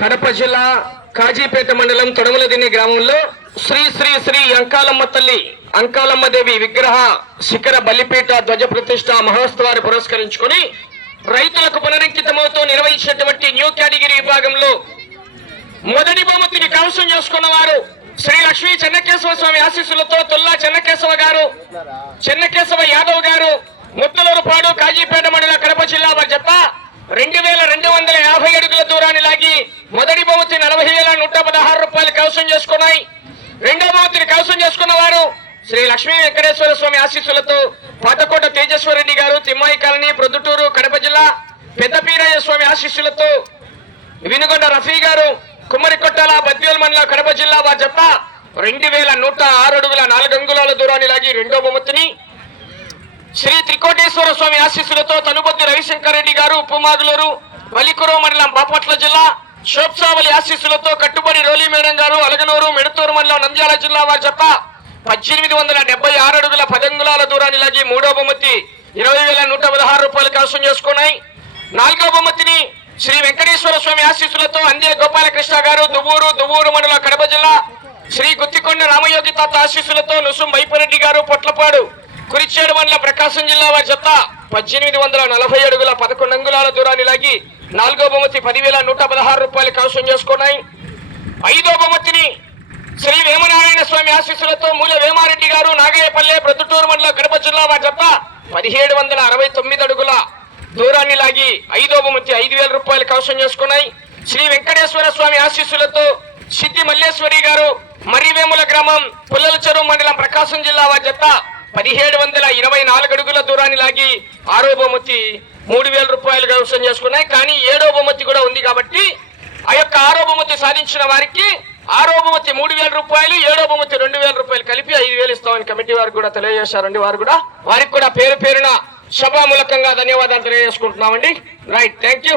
కడప జిల్లా కాజీపేట మండలం తొడమలదిని గ్రామంలో శ్రీ శ్రీ శ్రీ అంకాలమ్మ తల్లి అంకాలమ్మ దేవి విగ్రహ శిఖర బలిపీఠ ధ్వజ ప్రతిష్ట మహోత్సవాన్ని పురస్కరించుకొని రైతులకు పునరంకితమవుతూ నిర్వహించినటువంటి న్యూ కేటగిరీ విభాగంలో మొదటి బహుమతిని కవసం చేసుకున్న వారు శ్రీ లక్ష్మీ చెన్నకేశవ స్వామి ఆశీస్సులతో తుల్లా చెన్నకేశవ గారు చెన్నకేశవ యాదవ్ గారు ముత్తలూరుపాడు కాజీపేట మండల కడప జిల్లా వారి చెప్ప రెండు వేల రెండు వందల యాభై అడుగుల దూరాన్ని లాగి మొదటి బహుమతి నలభై వేల నూట పదహారు రూపాయలు కవసం చేసుకున్నాయి. రెండో బహుమతిని కవసం చేసుకున్న వారు శ్రీ లక్ష్మీ వెంకటేశ్వర స్వామి ఆశీస్సులతో పాతకోట తేజస్వరెడ్డి గారు తిమ్మాయి కాలనీ ప్రొద్దుటూరు కడప జిల్లా పెద్దపీరయ్య స్వామి ఆశీస్సులతో వినుగొండ రఫీ గారు కుమ్మరికొట్టాల బద్వేల్ మండల కడప జిల్లా వారి జత రెండు వేల నూట ఆరు అడుగుల నాలుగు అంగుళాల దూరాన్ని లాగి రెండో బహుమతిని శ్రీ త్రికోటేశ్వర స్వామి ఆశీస్సులతో తనుబొద్దు రవిశంకర్ రెడ్డి గారు ఉప్పుమాగులూరు వలికురో మండలం బాపట్ల జిల్లా షోప్సావలి ఆశీస్సులతో కట్టుబడి రోలీ మేడం గారు అలగనూరు మెడతూరు మండలం నంద్యాల జిల్లా వారు చెప్ప పద్దెనిమిది వందల డెబ్బై ఆరు అడుగుల పదంగుళాల దూరాన్ని లాగి మూడో బహుమతి ఇరవై వేల నూట పదహారు రూపాయలు కవసం చేసుకున్నాయి. నాలుగో బహుమతిని శ్రీ వెంకటేశ్వర స్వామి ఆశీస్సులతో అందే గోపాలకృష్ణ గారు దువ్వూరు దువ్వూరు మండలం కడప జిల్లా శ్రీ గుత్తికొండ రామయోగి తాత ఆశీస్సులతో నుసుం బైపరెడ్డి గారు పొట్లపాడు కురిచేడు మండల ప్రకాశం జిల్లా వారి చెత్త పద్దెనిమిది వందల నలభై అడుగుల పదకొండు అంగుళాల దూరాన్ని లాగి నాలుగో బొమ్మచ్చి పదివేల నూట పదహారు రూపాయలు కవసం చేసుకున్నాయి. ఐదో బొమ్మచ్చిని శ్రీ వేమనారాయణ స్వామి ఆశీస్సులతో మూల వేమారెడ్డి గారు నాగయ్యపల్లె ప్రొద్దుటూరు మండలం కడప జిల్లా వారి జత పదిహేడు వందల అరవై తొమ్మిది అడుగుల దూరాన్ని లాగి ఐదో బొమ్మచ్చి ఐదు వేల రూపాయలు కవసం చేసుకున్నాయి. శ్రీ వెంకటేశ్వర స్వామి ఆశీస్సులతో సిద్ధి మల్లేశ్వరి గారు మర్రివేముల గ్రామం పుల్లల చెరువు మండలం ప్రకాశం జిల్లా వారి జత పదిహేడు వందల ఇరవై నాలుగు అడుగుల దూరాన్ని లాగి ఆరో బొమ్మచ్చి మూడు వేల రూపాయలు వ్యవసాయం చేసుకున్నాయి. కానీ ఏడో బహుమతి కూడా ఉంది కాబట్టి ఆ యొక్క ఆరో బహుమతి సాధించిన వారికి ఆరో బహుమతి మూడు వేల రూపాయలు ఏడో బహుమతి రెండు వేల రూపాయలు కలిపి ఐదు వేలు ఇస్తామని కమిటీ వారికి కూడా తెలియజేశారండి. వారు కూడా వారికి కూడా పేరు పేరున సభామూలకంగా ధన్యవాదాలు తెలియజేసుకుంటున్నామండి. Right thank you